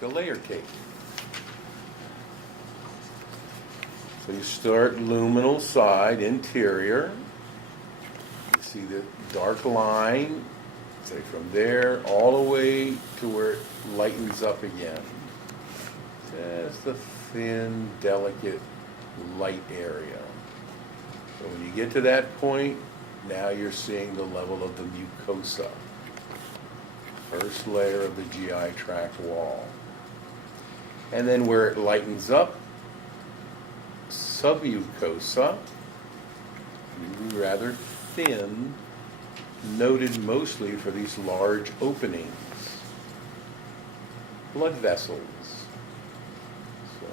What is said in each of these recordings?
like a layer cake. So you start luminal side, interior. You see the dark line, say from there all the way to where it lightens up again. Just a thin, delicate, light area. So when you get to that point, now you're seeing the level of the mucosa. First layer of the GI tract wall. And then where it lightens up, submucosa, rather thin, noted mostly for these large openings. Blood vessels. So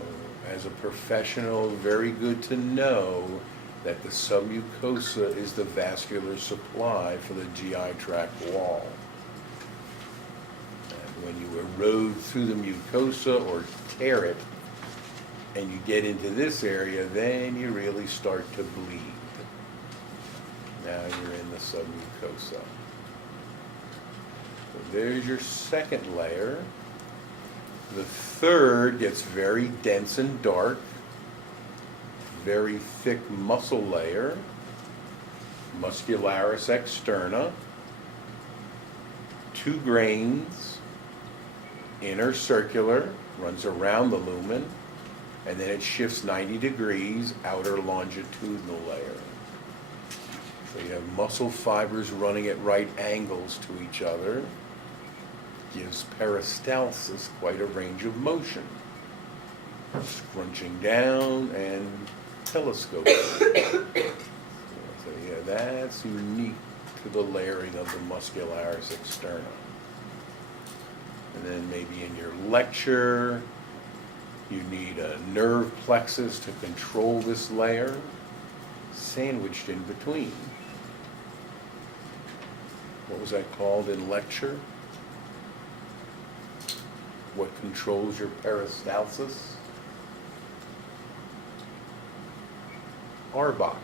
as a professional, very good to know that the submucosa is the vascular supply for the GI tract wall. And when you erode through the mucosa or tear it, and you get into this area, then you really start to bleed. Now you're in the submucosa. So there's your second layer. The third gets very dense and dark. Very thick muscle layer. Muscularis externa. 2 grains. Inner circular, runs around the lumen. And then it shifts 90 degrees, outer longitudinal layer. So you have muscle fibers running at right angles to each other. Gives peristalsis quite a range of motion. Scrunching down and telescoping. So yeah, that's unique to the layering of the muscularis externa. And then maybe in your lecture, you need a nerve plexus to control this layer, sandwiched in between. What was that called in lecture? What controls your peristalsis? RBOX.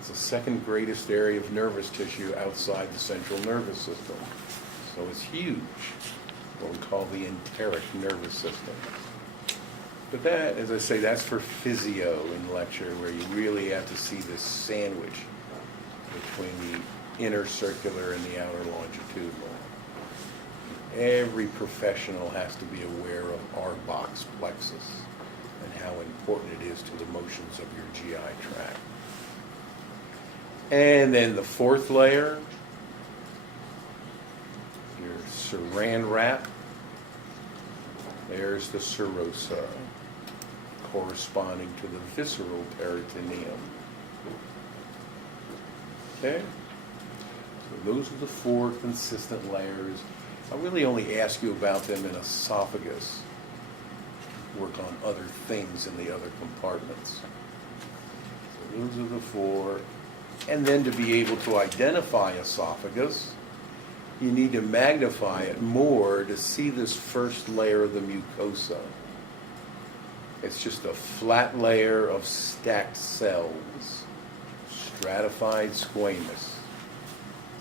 It's the second greatest area of nervous tissue outside the central nervous system. So it's huge, what we call the enteric nervous system. But that, as I say, that's for physio in lecture, where you really have to see this sandwich between the inner circular and the outer longitudinal. Every professional has to be aware of RBOX plexus and how important it is to the motions of your GI tract. And then the fourth layer, your saran wrap. There's the serosa, corresponding to the visceral peritoneum. Okay? So those are the 4 consistent layers. I really only ask you about them in esophagus. Work on other things in the other compartments. So those are the 4. And then to be able to identify esophagus, you need to magnify it more to see this first layer of the mucosa. It's just a flat layer of stacked cells, stratified squamous.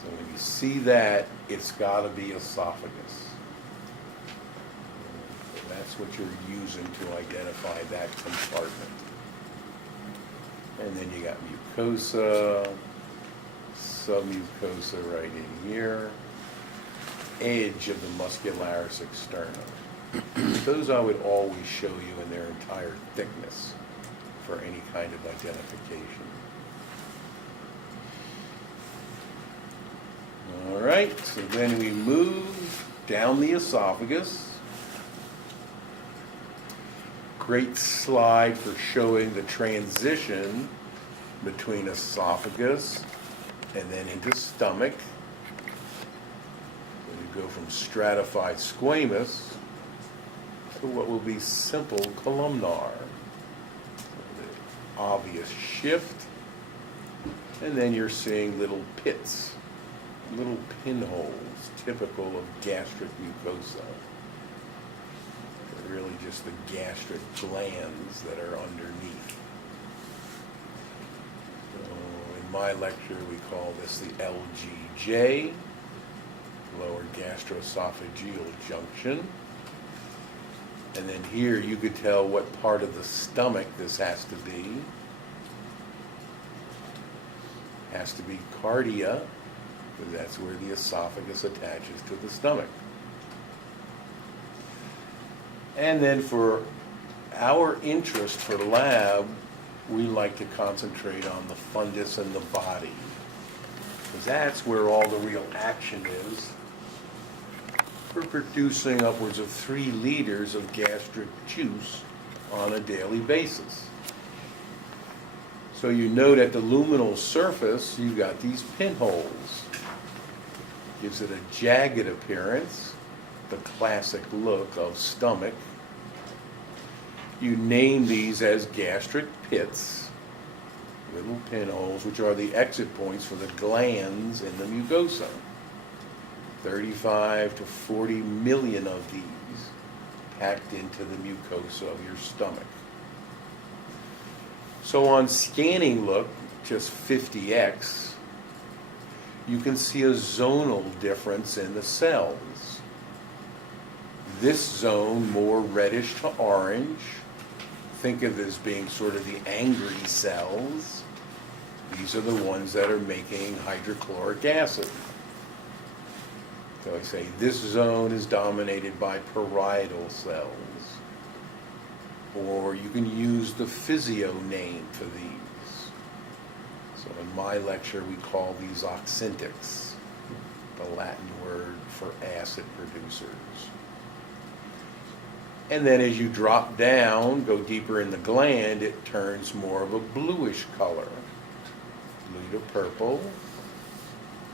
So when you see that, it's got to be esophagus. So that's what you're using to identify that compartment. And then you got mucosa, submucosa right in here, edge of the muscularis externa. Those I would always show you in their entire thickness for any kind of identification. All right, so then we move down the esophagus. Great slide for showing the transition between esophagus and then into stomach. So you go from stratified squamous to what will be simple columnar. So the obvious shift, and then you're seeing little pits, little pinholes, typical of gastric mucosa. They're really just the gastric glands that are underneath. So in my lecture, we call this the LGJ, lower gastroesophageal junction. And then here you could tell what part of the stomach this has to be. Has to be cardia, because that's where the esophagus attaches to the stomach. And then for our interest for lab, we like to concentrate on the fundus and the body, because that's where all the real action is for producing upwards of 3 liters of gastric juice on a daily basis. So you note at the luminal surface, you've got these pinholes. Gives it a jagged appearance, the classic look of stomach. You name these as gastric pits, little pinholes, which are the exit points for the glands in the mucosa. 35 to 40 million of these packed into the mucosa of your stomach. So on scanning look, just 50x, you can see a zonal difference in the cells. This zone more reddish to orange. Think of it as being sort of the angry cells. These are the ones that are making hydrochloric acid. So I say this zone is dominated by parietal cells. Or you can use the physio name for these. So in my lecture we call these oxyntics, the Latin word for acid producers. And then as you drop down, go deeper in the gland, it turns more of a bluish color, blue to purple.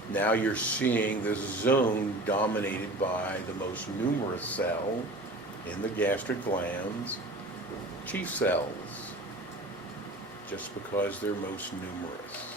Now you're seeing this zone dominated by the most numerous cell in the gastric glands, chief cells, just because they're most numerous.